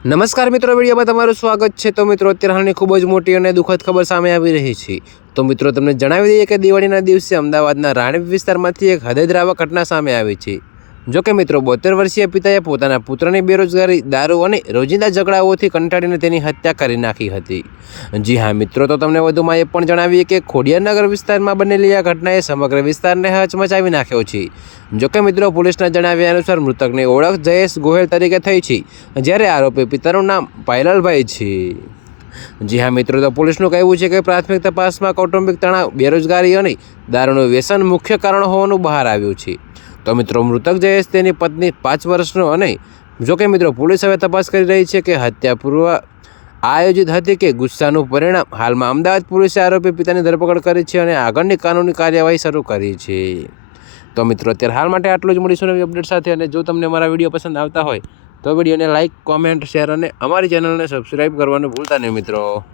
નમસ્કાર મિત્રો, વિડીયોમાં તમારું સ્વાગત છે। તો મિત્રો, અત્યારે હાલની ખૂબ જ મોટી અને દુઃખદ ખબર સામે આવી રહી છે। તો મિત્રો, તમને જણાવી દઈએ કે દિવાળીના દિવસે અમદાવાદના રાણીપ વિસ્તારમાંથી એક હૃદયદ્રાવક ઘટના સામે આવી છે। જો કે મિત્રો, 72 વર્ષીય પિતાએ પોતાના પુત્રની બેરોજગારી, દારૂ અને રોજિંદા ઝઘડાઓથી કંટાળીને તેની હત્યા કરી નાખી હતી। જી હા મિત્રો, તો તમને વધુમાં એ પણ જણાવીએ કે ખોડિયારનગર વિસ્તારમાં બનેલી આ ઘટનાએ સમગ્ર વિસ્તારને હચમચાવી નાખ્યો છે। જો કે મિત્રો, પોલીસના જણાવ્યા અનુસાર મૃતકની ઓળખ જયેશ ગોહેલ તરીકે થઈ છે, જ્યારે આરોપી પિતાનું નામ પાયલાલભાઈ છે। જી હા મિત્રો, તો પોલીસનું કહેવું છે કે પ્રાથમિક તપાસમાં કૌટુંબિક તણાવ, બેરોજગારી અને દારૂનું વ્યસન મુખ્ય કારણ હોવાનું બહાર આવ્યું છે। તો મિત્રો, મૃતક જયેશ તેની પત્ની 5 વર્ષનો અને જો કે મિત્રો, પોલીસ હવે તપાસ કરી રહી છે કે હત્યા પૂર્વ આયોજિત હતી કે ગુસ્સાનું પરિણામ। હાલમાં અમદાવાદ પોલીસે આરોપી પિતાની ધરપકડ કરી છે અને આગળની કાનૂની કાર્યવાહી શરૂ કરી છે। તો મિત્રો, અત્યારે હાલ માટે આટલું જ। મળીશું નવી અપડેટ સાથે। અને જો તમને મારા વિડીયો પસંદ આવતા હોય તો વિડીયોને લાઇક, કોમેન્ટ, શેર અને અમારી ચેનલને સબસ્ક્રાઈબ કરવાનું ભૂલતા નહીં મિત્રો।